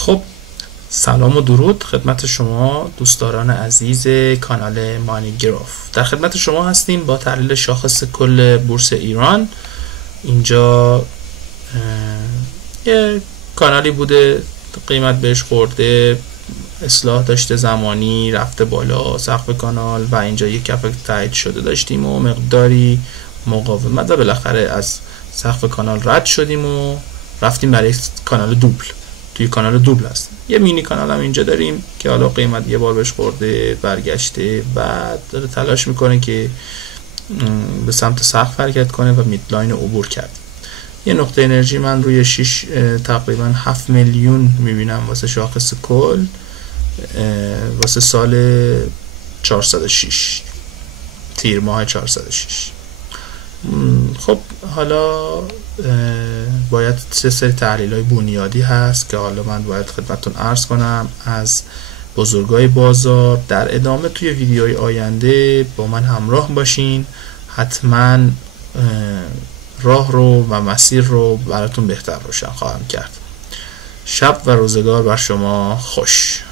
خب، سلام و درود خدمت شما دوستداران عزیز کانال مانی گراف. در خدمت شما هستیم با تحلیل شاخص کل بورس ایران. اینجا یه کانالی بوده قیمت بهش خورده، اصلاح داشته، زمانی رفته بالا سقف کانال و اینجا یک کف تایید شده داشتیم و مقداری مقاومت و بالاخره از سقف کانال رد شدیم و رفتیم برای کانال دوبل. توی کانال دوبل هستیم. یه مینی کانال هم اینجا داریم که حالا قیمت یه بار بهش خورده، برگشته و داره تلاش میکنه که به سمت سقف حرکت کنه و میدلاین عبور کرد. یه نقطه انرژی من روی 6 تقریبا 7 میلیون میبینم واسه شاخص کل واسه سال 406 تیر ماه 406. خب حالا باید سه سری تحلیل های بنیادی هست که حالا من باید خدمتتون عرض کنم از بزرگای بازار. در ادامه توی ویدیوهای آینده با من همراه باشین، حتما راه رو و مسیر رو براتون بهتر روشن خواهم کرد. شب و روزگار بر شما خوش.